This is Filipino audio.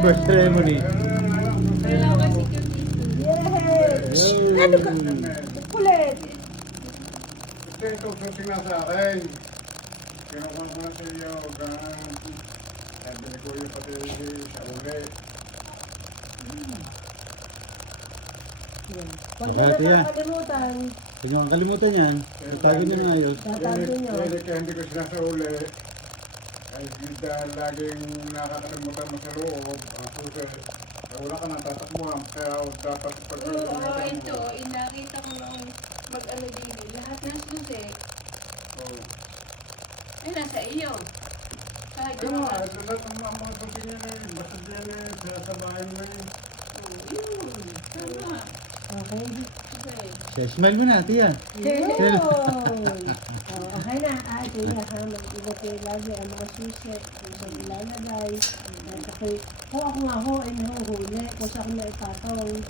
first ceremony. Hello kasi cute. Yes! Ano ka? Kulit! Ito itong susi nga sa akin. Kinukuha ko na sa iyo. Sabi ni Kuya pati sa uli. Huwag Okay, na tiya. nakakalimutan. Huwag niyo kang kalimutan yan. Itagin niyo na ayos. Tatago nyo. Kaya hindi ko sinasauli. Ay dahil laging nakakalimutan mo sa loob. Ang susi. Wala ka nang tatakbuhan. Kaya dapat pag Oo, ito. Inakita ko nung mag-ano din. Lahat ng susi ay nasa iyo. Kahit Kaya yung nga, mga. lahat ng mga susi niya na yun. Basta diyan eh. Sa bahay mo yun. Yun. Tama. Okay. Okay. Siya, smile mo na, tiya. Yun! Okay na. Ito na ha. Mag-iba kayo lagi ang mga susi. Kung saan ilalagay. Kung ako nga ho ay nahuhuli. Kung saan ko na ipatong.